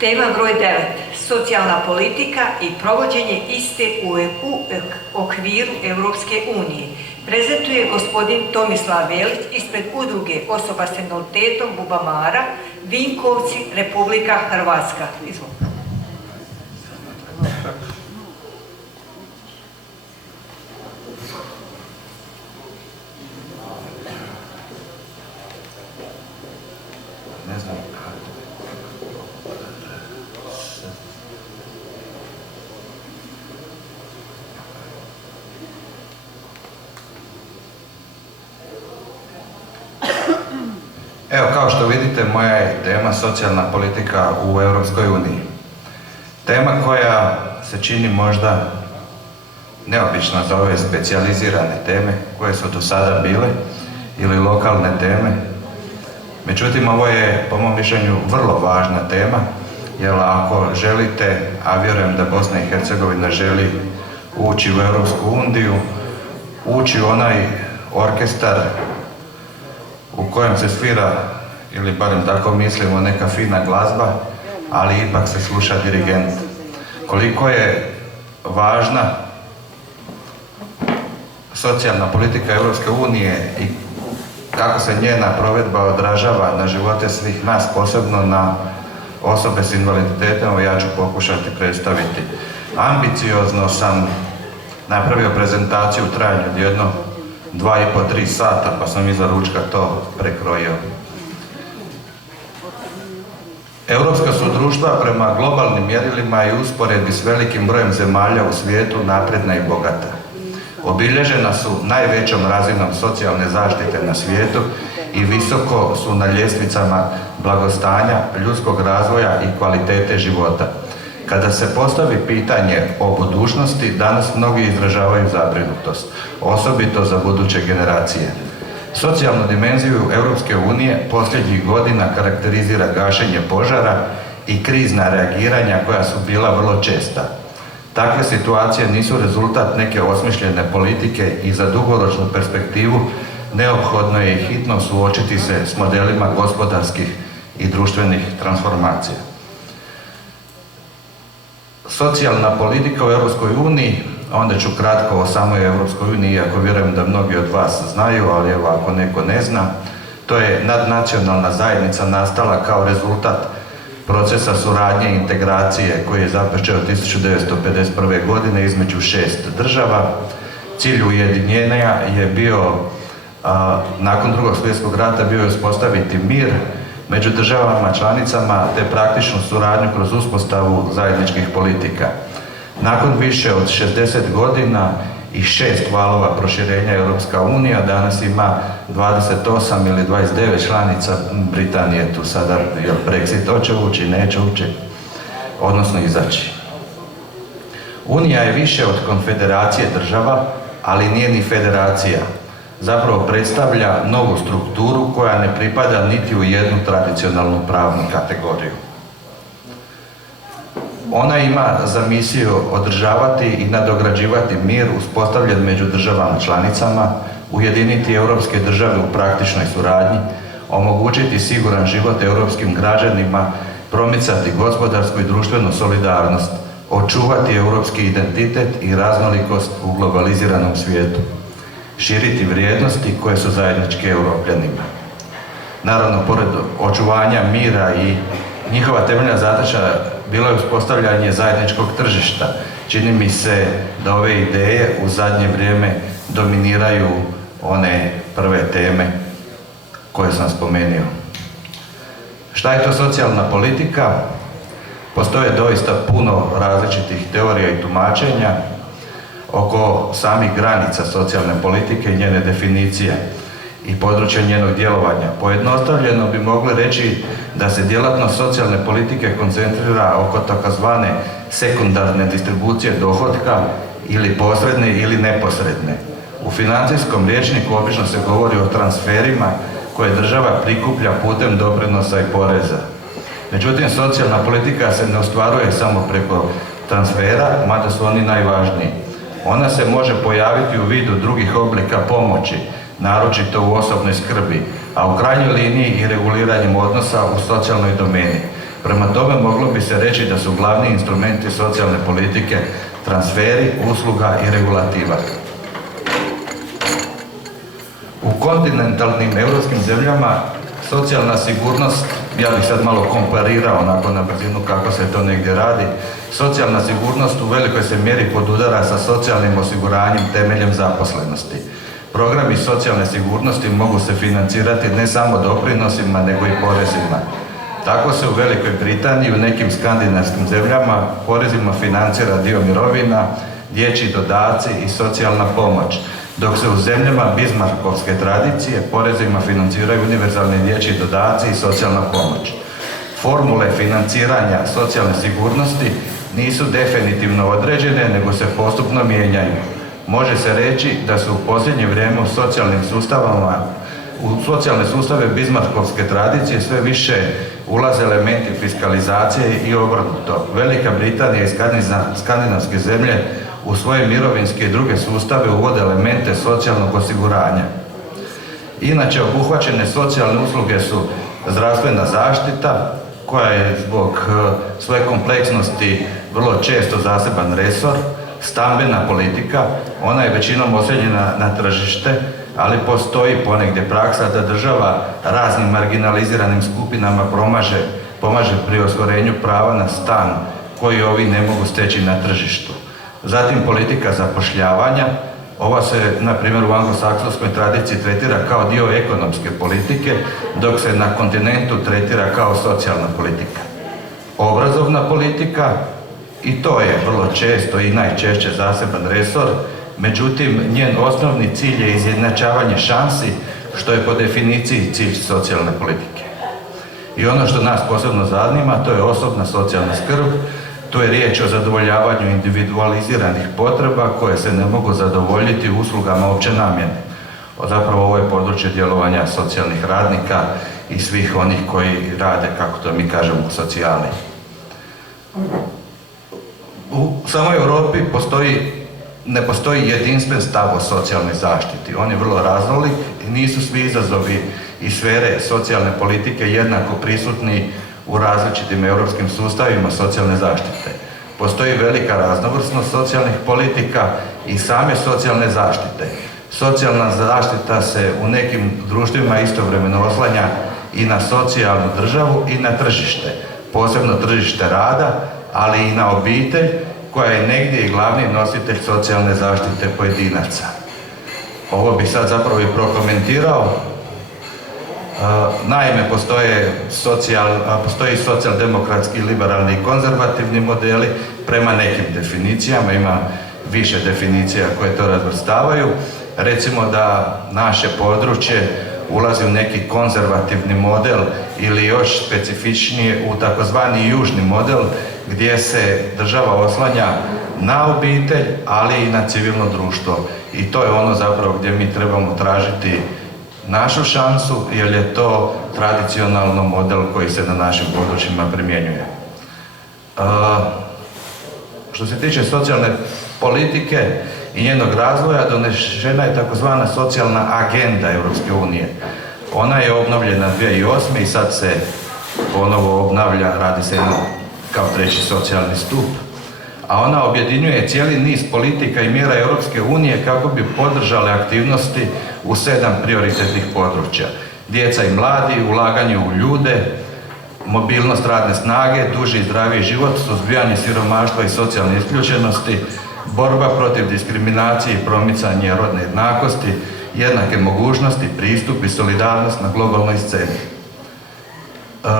Tema broj 9. Socijalna politika i provođenje iste u okviru Europske unije. Prezentuje gospodin Tomislav Velić ispred Udruge osoba s invaliditetom Bubamara, Vinkovci, Republika Hrvatska. Izvolite. Evo, kao što vidite, moja je tema socijalna politika u Europskoj uniji. Tema koja se čini možda neobična za ove specijalizirane teme koje su do sada bile ili lokalne teme. Međutim, ovo je, po mom mišljenju, vrlo važna tema, jer ako želite, a vjerujem da Bosna i Hercegovina želi ući u Europsku uniju, ući u onaj orkestar u kojem se svira, ili barem tako mislimo, neka fina glazba, ali ipak se sluša dirigent. Koliko je važna socijalna politika Europske unije i kako se njena provedba odražava na živote svih nas, posebno na osobe s invaliditetom, ja ću pokušati predstaviti. Ambiciozno sam napravio prezentaciju u trajanju od jedno 2,5-3 sata, pa sam iza ručka to prekrojio. Europska su društva prema globalnim mjerilima i usporedbi s velikim brojem zemalja u svijetu napredna i bogata. Obilježena su najvećom razinom socijalne zaštite na svijetu i visoko su na ljestvicama blagostanja, ljudskog razvoja i kvalitete života. Kada se postavi pitanje o budućnosti, danas mnogi izražavaju zabrinutost, osobito za buduće generacije. Socijalnu dimenziju Europske unije posljednjih godina karakterizira gašenje požara i krizna reagiranja koja su bila vrlo česta. Takve situacije nisu rezultat neke osmišljene politike i za dugoročnu perspektivu neophodno je i hitno suočiti se s modelima gospodarskih i društvenih transformacija. Socijalna politika u Europskoj uniji, onda ću kratko o samoj Europskoj uniji, iako vjerujem da mnogi od vas znaju, ali evo ako neko ne zna, to je nadnacionalna zajednica nastala kao rezultat procesa suradnje i integracije koji je započeo 1951. godine između 6 država. Cilj ujedinjenja je bio, nakon Drugog svjetskog rata, bio je uspostaviti mir među državama članicama te praktičnu suradnju kroz uspostavu zajedničkih politika. Nakon više od 60 godina i 6 valova proširenja Europska unija danas ima 28 ili 29 članica. Britanije tu sada, jer Brexit hoće ući, neće ući, odnosno izaći. Unija je više od konfederacije država, ali nije ni federacija. Zapravo predstavlja novu strukturu koja ne pripada niti u jednu tradicionalnu pravnu kategoriju. Ona ima za misiju održavati i nadograđivati mir uspostavljen među državama članicama, ujediniti europske države u praktičnoj suradnji, omogućiti siguran život europskim građanima, promicati gospodarsku i društvenu solidarnost, očuvati europski identitet i raznolikost u globaliziranom svijetu, širiti vrijednosti koje su zajedničke Europljanima. Naravno, pored očuvanja mira i njihova temeljna zadaća bilo je uspostavljanje zajedničkog tržišta. Čini mi se da ove ideje u zadnje vrijeme dominiraju one prve teme koje sam spomenuo. Šta je to socijalna politika? Postoje doista puno različitih teorija i tumačenja oko samih granica socijalne politike i njene definicije i područja njenog djelovanja. Pojednostavljeno bi mogli reći da se djelatnost socijalne politike koncentrira oko takozvane sekundarne distribucije dohotka ili posredne ili neposredne. U financijskom rječniku obično se govori o transferima koje država prikuplja putem doprinosa i poreza. Međutim, socijalna politika se ne ostvaruje samo preko transfera, mada su oni najvažniji. Ona se može pojaviti u vidu drugih oblika pomoći, naročito u osobnoj skrbi, a u krajnjoj liniji i reguliranjem odnosa u socijalnoj domeni. Prema tome moglo bi se reći da su glavni instrumenti socijalne politike transferi, usluga i regulativa. U kontinentalnim europskim zemljama socijalna sigurnost, ja bih sad malo komparirao onako na brzinu kako se to negdje radi, socijalna sigurnost u velikoj se mjeri podudara sa socijalnim osiguranjem temeljem zaposlenosti. Programi socijalne sigurnosti mogu se financirati ne samo doprinosima nego i porezima. Tako se u Velikoj Britaniji i u nekim skandinavskim zemljama porezima financira dio mirovina, dječji dodaci i socijalna pomoć, dok se u zemljama bizmarkovske tradicije porezima financiraju univerzalni dječji dodaci i socijalna pomoć. Formule financiranja socijalne sigurnosti nisu definitivno određene, nego se postupno mijenjaju. Može se reći da su u posljednje vrijeme u socijalne sustave bizmarkovske tradicije sve više ulaze elementi fiskalizacije i obrnuto. Velika Britanija i skandinavske zemlje u svoje mirovinske i druge sustave uvode elemente socijalnog osiguranja. Inače, obuhvaćene socijalne usluge su zdravstvena zaštita, koja je zbog svoje kompleksnosti vrlo često zaseban resor, stambena politika, ona je većinom oslonjena na tržište, ali postoji ponegdje praksa da država raznim marginaliziranim skupinama pomaže pri ostvarenju prava na stan koji ovi ne mogu steći na tržištu. Zatim politika zapošljavanja, ova se, na primjer, u anglosaksonskoj tradiciji tretira kao dio ekonomske politike, dok se na kontinentu tretira kao socijalna politika. Obrazovna politika, i to je vrlo često i najčešće zaseban resor, međutim, njen osnovni cilj je izjednačavanje šansi, što je po definiciji cilj socijalne politike. I ono što nas posebno zanima, to je osobna socijalna skrb. Tu je riječ o zadovoljavanju individualiziranih potreba koje se ne mogu zadovoljiti uslugama opće namjene. Zapravo ovo je područje djelovanja socijalnih radnika i svih onih koji rade, kako to mi kažemo, u socijali. U samoj Europi ne postoji jedinstven stav o socijalnoj zaštiti. On je vrlo raznolik i nisu svi izazovi i sfere socijalne politike jednako prisutni u različitim europskim sustavima socijalne zaštite. Postoji velika raznovrsnost socijalnih politika i same socijalne zaštite. Socijalna zaštita se u nekim društvima istovremeno oslanja i na socijalnu državu i na tržište, posebno tržište rada, ali i na obitelj koja je negdje i glavni nositelj socijalne zaštite pojedinaca. Ovo bi sad zapravo i prokomentirao. Naime, postoji socijaldemokratski, liberalni i konzervativni modeli prema nekim definicijama, ima više definicija koje to razvrstavaju. Recimo da naše područje ulazi u neki konzervativni model ili još specifičnije u takozvani južni model gdje se država oslanja na obitelj, ali i na civilno društvo. I to je ono zapravo gdje mi trebamo tražiti našu šansu, jer je to tradicionalno model koji se na našim područjima primjenjuje. Što se tiče socijalne politike i njenog razvoja, donešena je takozvana socijalna agenda Europske unije. Ona je obnovljena 2008. i sad se ponovo obnavlja, radi se kao treći socijalni stup. A ona objedinjuje cijeli niz politika i mjera Europske unije kako bi podržale aktivnosti u 7 prioritetnih područja. Djeca i mladi, ulaganje u ljude, mobilnost radne snage, duži i zdraviji život, suzbijanje siromaštva i socijalne isključenosti, borba protiv diskriminacije i promicanje rodne jednakosti, jednake mogućnosti, pristup i solidarnost na globalnoj sceni.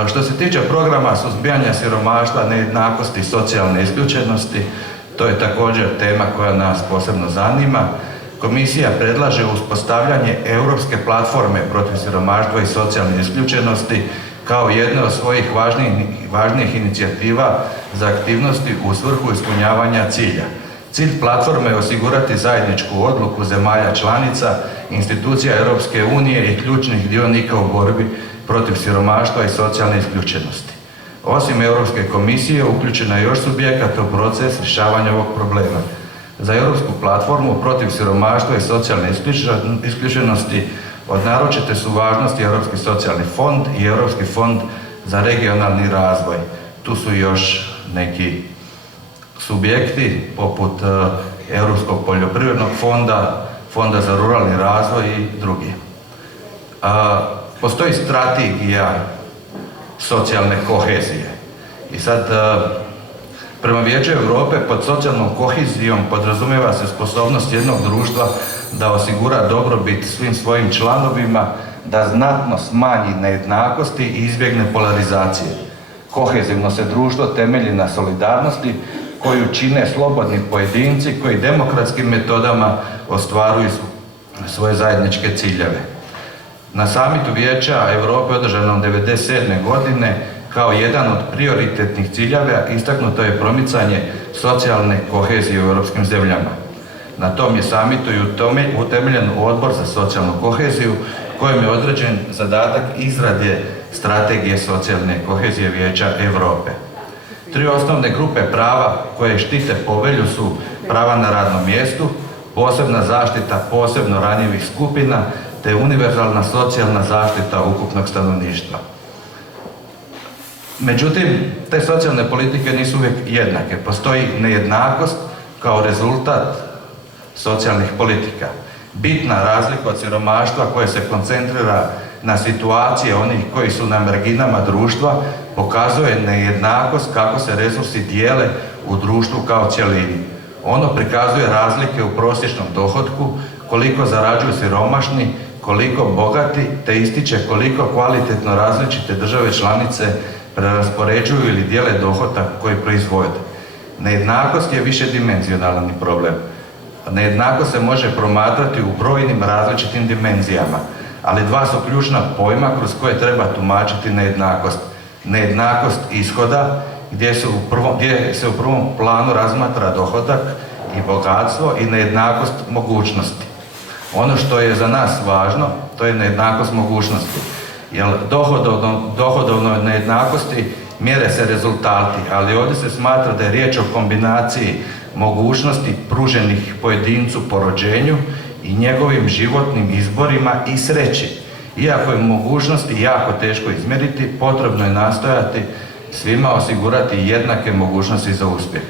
Što se tiče programa suzbijanja siromaštva, nejednakosti i socijalne isključenosti, to je također tema koja nas posebno zanima. Komisija predlaže uspostavljanje europske platforme protiv siromaštva i socijalne isključenosti kao jedne od svojih važnijih inicijativa za aktivnosti u svrhu ispunjavanja cilja. Cilj platforme je osigurati zajedničku odluku zemalja članica, institucija Europske unije i ključnih dionika u borbi protiv siromaštva i socijalne isključenosti. Osim Europske komisije, uključena je još subjekata u proces rješavanja ovog problema. Za Europsku platformu protiv siromaštva i socijalne isključenosti od naročite su važnosti Europski socijalni fond i Europski fond za regionalni razvoj. Tu su još neki subjekti poput Europskog poljoprivrednog fonda, Fonda za ruralni razvoj i drugi. Postoji strategija socijalne kohezije. I sad, prema Vijeću Europe pod socijalnom kohezijom podrazumijeva se sposobnost jednog društva da osigura dobrobit svim svojim članovima, da znatno smanji nejednakosti i izbjegne polarizacije. Kohezivno se društvo temelji na solidarnosti koju čine slobodni pojedinci koji demokratskim metodama ostvaruju svoje zajedničke ciljeve. Na samitu Vijeća Europe održanom 1997. godine kao jedan od prioritetnih ciljeva istaknuto je promicanje socijalne kohezije u europskim zemljama. Na tom je samitu i utemeljen Odbor za socijalnu koheziju kojem je određen zadatak izrade strategije socijalne kohezije Vijeća Europe. 3 osnovne grupe prava koje štite povelju su prava na radnom mjestu, posebna zaštita posebno ranjivih skupina te univerzalna socijalna zaštita ukupnog stanovništva. Međutim, te socijalne politike nisu uvijek jednake. Postoji nejednakost kao rezultat socijalnih politika. Bitna razlika od siromaštva koje se koncentrira na situacije onih koji su na marginama društva pokazuje nejednakost kako se resursi dijele u društvu kao cjelini. Ono prikazuje razlike u prosječnom dohotku, koliko zarađuju siromašni, koliko bogati, te ističe koliko kvalitetno različite države članice preraspoređuju ili dijele dohodak koji proizvode. Nejednakost je višedimenzionalan problem. Nejednakost se može promatrati u brojnim različitim dimenzijama, ali 2 su ključna pojma kroz koje treba tumačiti nejednakost. Nejednakost ishoda, gdje se u prvom planu razmatra dohodak i bogatstvo, i nejednakost mogućnosti. Ono što je za nas važno, to je nejednakost mogućnosti. Jer dohodovnoj nejednakosti mjere se rezultati, ali ovdje se smatra da je riječ o kombinaciji mogućnosti pruženih pojedincu po rođenju i njegovim životnim izborima i sreći. Iako je mogućnosti jako teško izmjeriti, potrebno je nastojati svima osigurati jednake mogućnosti za uspjeh.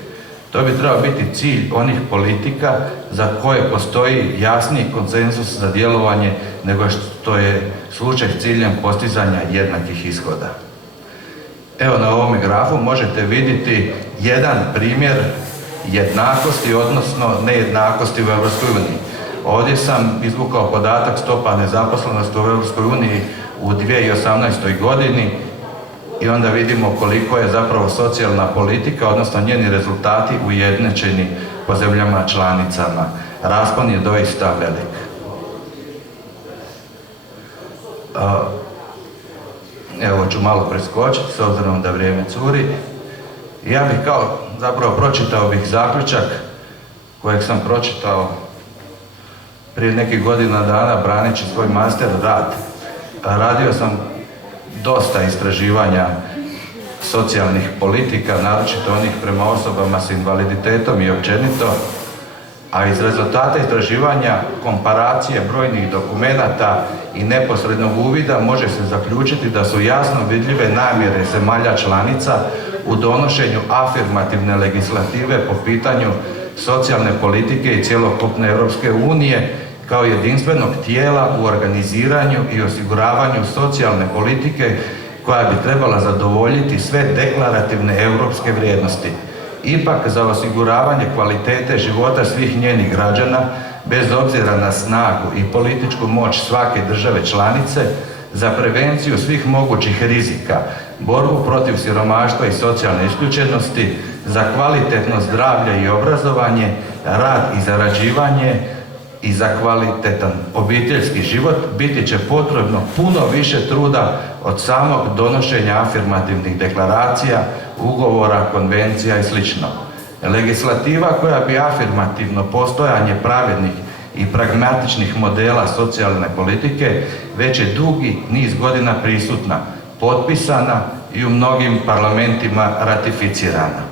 To bi trebao biti cilj onih politika za koje postoji jasniji konsenzus za djelovanje nego što je slučaj s ciljem postizanja jednakih ishoda. Evo na ovome grafu možete vidjeti jedan primjer jednakosti, odnosno nejednakosti u EU. Ovdje sam izvukao podatak stopa nezaposlenosti u EU u 2018. godini i onda vidimo koliko je zapravo socijalna politika, odnosno njeni rezultati ujednačeni po zemljama članicama. Raspon je doista velik. Evo ću malo preskočiti s obzirom da vrijeme curi. Ja bih pročitao bih zaključak kojeg sam pročitao prije nekih godina dana braneći svoj master rad. Radio sam dosta istraživanja socijalnih politika, naročito onih prema osobama s invaliditetom i općenito, a iz rezultata istraživanja, komparacije brojnih dokumenata i neposrednog uvida može se zaključiti da su jasno vidljive namjere zemalja članica u donošenju afirmativne legislative po pitanju socijalne politike i cjelokupne Europske unije kao jedinstvenog tijela u organiziranju i osiguravanju socijalne politike koja bi trebala zadovoljiti sve deklarativne europske vrijednosti. Ipak za osiguravanje kvalitete života svih njenih građana, bez obzira na snagu i političku moć svake države članice, za prevenciju svih mogućih rizika, borbu protiv siromaštva i socijalne isključenosti, za kvalitetno zdravlje i obrazovanje, rad i zarađivanje i za kvalitetan obiteljski život biti će potrebno puno više truda od samog donošenja afirmativnih deklaracija, ugovora, konvencija i sl. Legislativa koja bi afirmativno postojanje pravednih i pragmatičnih modela socijalne politike već je dugi niz godina prisutna, potpisana i u mnogim parlamentima ratificirana.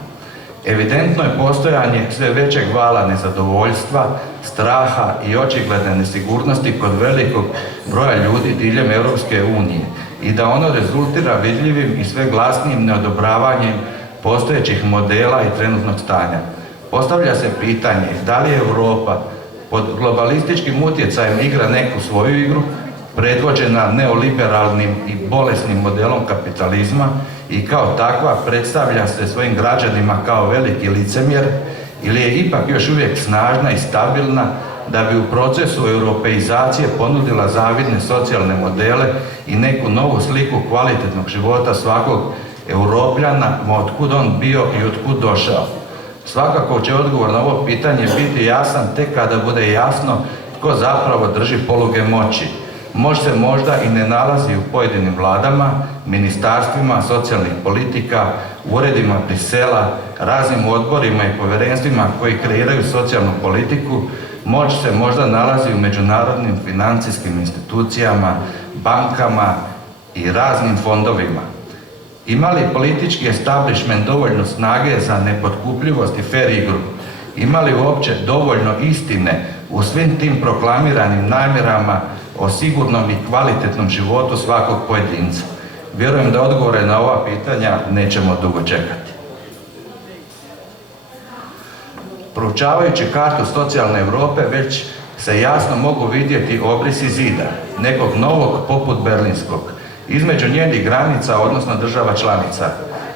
Evidentno je postojanje sve većeg vala nezadovoljstva, straha i očigledne nesigurnosti kod velikog broja ljudi diljem Europske unije i da ono rezultira vidljivim i sve glasnijim neodobravanjem postojećih modela i trenutnog stanja. Postavlja se pitanje da li Europa pod globalističkim utjecajem igra neku svoju igru, predvođena neoliberalnim i bolesnim modelom kapitalizma i kao takva predstavlja se svojim građanima kao veliki licemjer, ili je ipak još uvijek snažna i stabilna da bi u procesu europeizacije ponudila zavidne socijalne modele i neku novu sliku kvalitetnog života svakog Europljana, otkud on bio i otkud došao. Svakako će odgovor na ovo pitanje biti jasan tek kada bude jasno tko zapravo drži poluge moći. Moć se možda i ne nalazi u pojedinim vladama, ministarstvima, socijalnih politika, uredima Brisela, raznim odborima i povjerenstvima koji kreiraju socijalnu politiku. Moć se možda nalazi u međunarodnim financijskim institucijama, bankama i raznim fondovima. Ima li politički establishment dovoljno snage za nepotkupljivost i fer igru? Ima li uopće dovoljno istine u svim tim proklamiranim namjerama o sigurnom i kvalitetnom životu svakog pojedinca? Vjerujem da odgovore na ova pitanja nećemo dugo čekati. Proučavajući kartu socijalne Europe već se jasno mogu vidjeti obrisi zida, nekog novog poput berlinskog, između njenih granica, odnosno država članica.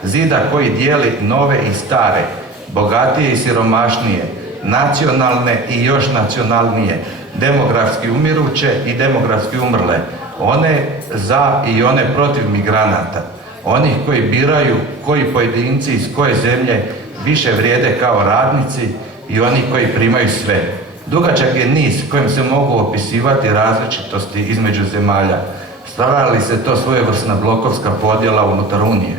Zida koji dijeli nove i stare, bogatije i siromašnije, nacionalne i još nacionalnije, demografski umiruće i demografski umrle, one za i one protiv migranata, onih koji biraju koji pojedinci iz koje zemlje više vrijede kao radnici i oni koji primaju sve. Dugačak je niz kojim se mogu opisivati različitosti između zemalja. Stvara li se to svojevrsna blokovska podjela unutar Unije?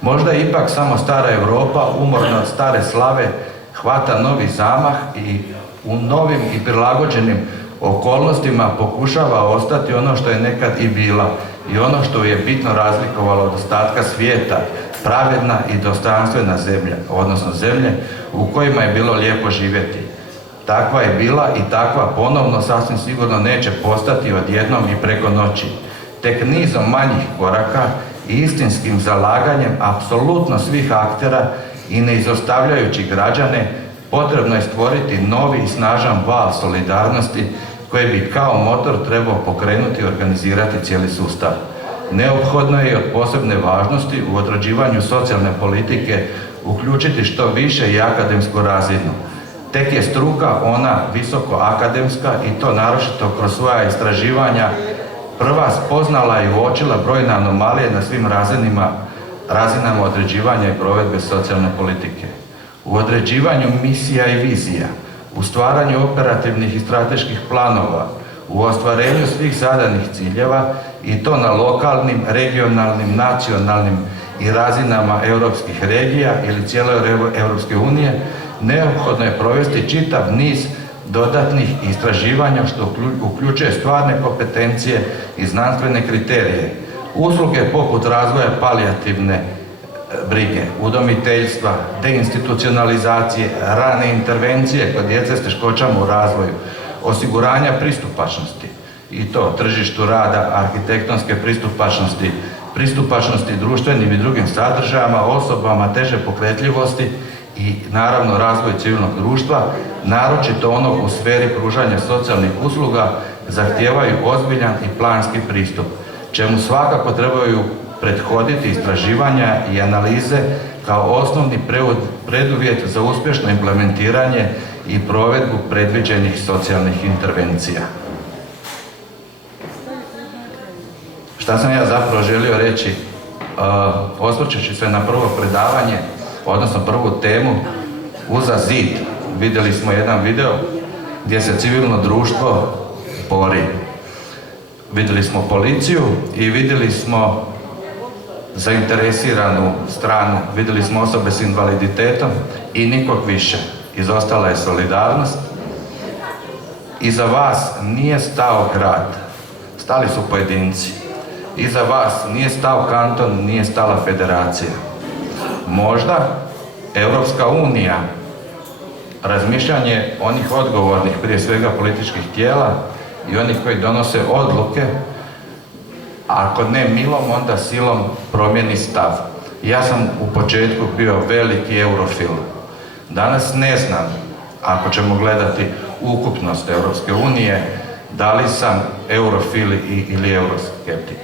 Možda ipak samo stara Europa, umorna od stare slave, hvata novi zamah i u novim i prilagođenim okolnostima pokušava ostati ono što je nekad i bila i ono što je bitno razlikovalo od ostatka svijeta, pravedna i dostojanstvena zemlja, odnosno zemlje u kojima je bilo lijepo živjeti. Takva je bila i takva ponovno sasvim sigurno neće postati odjednom i preko noći. Tek nizom manjih koraka i istinskim zalaganjem apsolutno svih aktera i ne izostavljajući građane, potrebno je stvoriti novi i snažan val solidarnosti koji bi kao motor trebao pokrenuti i organizirati cijeli sustav. Neophodno je i od posebne važnosti u određivanju socijalne politike uključiti što više i akademsku razinu. Tek je struka ona visoko akademska i to naročito kroz svoja istraživanja prva spoznala i uočila brojne anomalije na svim razinama određivanja i provedbe socijalne politike. U određivanju misija i vizija, u stvaranju operativnih i strateških planova, u ostvarenju svih zadanih ciljeva i to na lokalnim, regionalnim, nacionalnim i razinama europskih regija ili cijele Europske unije, neophodno je provesti čitav niz dodatnih istraživanja što uključuje stvarne kompetencije i znanstvene kriterije. Usluge poput razvoja palijativne brige, udomiteljstva, deinstitucionalizacije, rane intervencije kod djece s teškoćama u razvoju, osiguranja pristupačnosti i to tržištu rada, arhitektonske pristupačnosti, pristupačnosti društvenim i drugim sadržajama, osobama teže pokretljivosti i naravno razvoj civilnog društva, naročito onog u sferi pružanja socijalnih usluga, zahtijevaju ozbiljan i planski pristup, čemu svakako trebaju prethoditi istraživanja i analize kao osnovni preduvjet za uspješno implementiranje i provedbu predviđenih socijalnih intervencija. Šta sam ja zapravo želio reći? Osvrćući se na prvo predavanje, odnosno prvu temu, uza zid. Vidjeli smo jedan video gdje se civilno društvo bori. Vidjeli smo policiju i vidjeli smo zainteresiranu stranu, vidjeli smo osobe s invaliditetom i nikog više. Izostala je solidarnost. Iza vas nije stao grad, stali su pojedinci. Iza vas nije stao kanton, nije stala federacija. Možda Europska unija, razmišljanje onih odgovornih, prije svega političkih tijela i onih koji donose odluke, ako ne milom, onda silom promijeni stav. Ja sam u početku bio veliki eurofil. Danas ne znam, ako ćemo gledati ukupnost Europske unije, da li sam eurofil ili euroskeptik.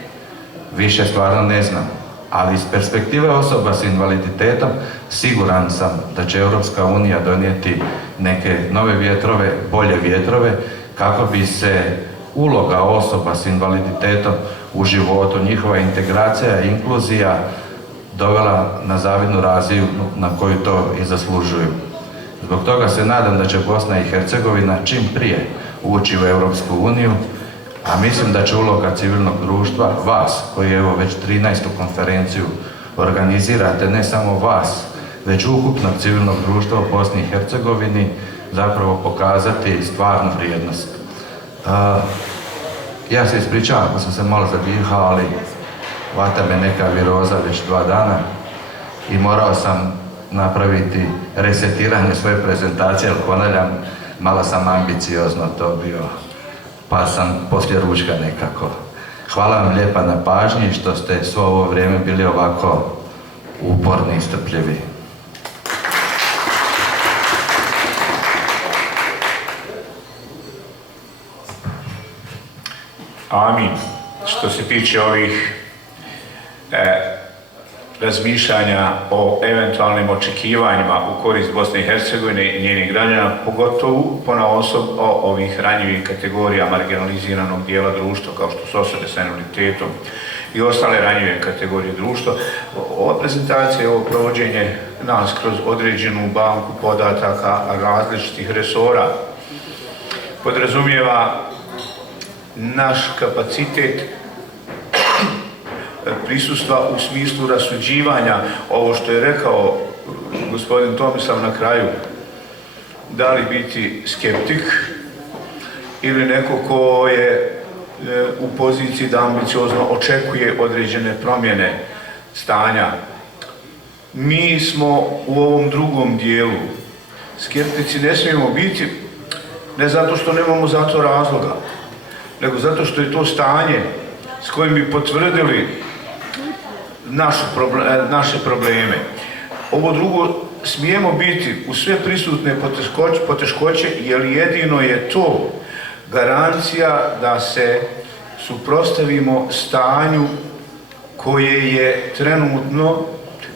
Više stvarno ne znam, ali iz perspektive osoba s invaliditetom siguran sam da će Europska unija donijeti neke nove vjetrove, bolje vjetrove, kako bi se uloga osoba s invaliditetom u životu, njihova integracija i inkluzija dovela na zavidnu razinu na koju to i zaslužuju. Zbog toga se nadam da će Bosna i Hercegovina čim prije ući u Europsku uniju, a mislim da će uloga civilnog društva, vas, koji evo već 13. konferenciju organizirate, ne samo vas, već ukupnog civilnog društva u Bosni i Hercegovini, zapravo pokazati stvarnu vrijednost. Ja se ispričavam ako sam se malo zadihao, ali hvata me neka viroza već 2 dana i morao sam napraviti resetiranje svoje prezentacije, ali ponavljam, malo sam ambiciozno to bio, pa sam poslije ručka nekako. Hvala vam lijepa na pažnji što ste svo ovo vrijeme bili ovako uporni i strpljivi. Amin. Što se tiče ovih razmišljanja o eventualnim očekivanjima u korist Bosne i Hercegovine i njenih građana, pogotovo ponaosob o ovih ranjivih kategorija marginaliziranog dijela društva, kao što su osobe sa invaliditetom i ostale ranjive kategorije društva. Ova prezentacija, ovo provođenje nas kroz određenu banku podataka različitih resora podrazumijeva naš kapacitet prisustva u smislu rasuđivanja, ovo što je rekao gospodin Tomislav na kraju, da li biti skeptik ili neko ko je u poziciji da ambiciozno očekuje određene promjene stanja. Mi smo u ovom drugom dijelu skeptici, ne smijemo biti, ne zato što nemamo za to razloga, nego zato što je to stanje s kojim bi potvrdili naše probleme. Ovo drugo, smijemo biti u sve prisutne poteškoće, jer jedino je to garancija da se suprotstavimo stanju koje je trenutno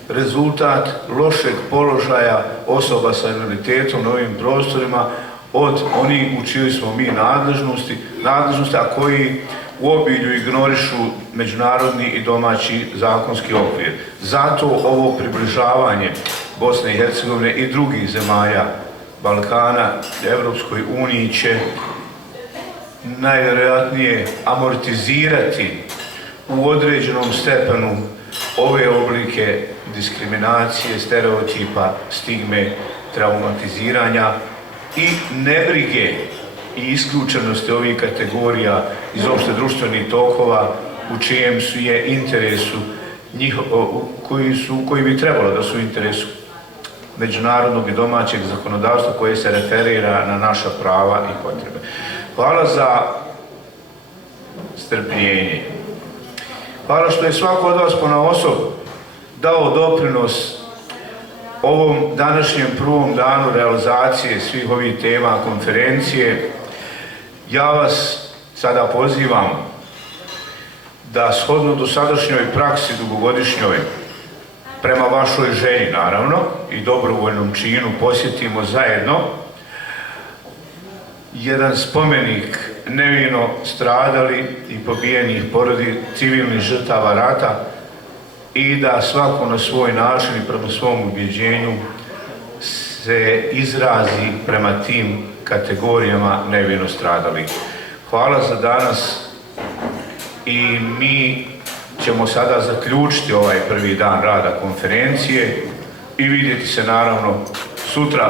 rezultat lošeg položaja osoba sa invaliditetom na ovim prostorima od onih u čijoj smo mi nadležnosti, a koji u obilju ignorišu međunarodni i domaći zakonski okvir. Zato ovo približavanje Bosne i Hercegovine i drugih zemalja Balkana Europskoj uniji će najvjerojatnije amortizirati u određenom stepenu ove oblike diskriminacije, stereotipa, stigme, traumatiziranja i nebrige i isključenosti ovih kategorija iz opšte društvenih tokova u čijem su je interesu, koji bi trebalo da su u interesu međunarodnog i domaćeg zakonodavstva koje se referira na naša prava i potrebe. Hvala za strpljenje. Hvala što je svako od vas ponaosob dao doprinos ovom današnjem prvom danu realizacije svih ovih tema konferencije. Ja vas sada pozivam da shodno dosadašnjoj praksi dugogodišnjoj, prema vašoj želji naravno i dobrovoljnom činu, posjetimo zajedno jedan spomenik nevino stradali i pobijenih civilnih žrtava rata i da svako na svoj način i prema svom ubjeđenju se izrazi prema tim kategorijama nevino stradalih. Hvala za danas i mi ćemo sada zaključiti ovaj prvi dan rada konferencije i vidjeti se naravno sutra.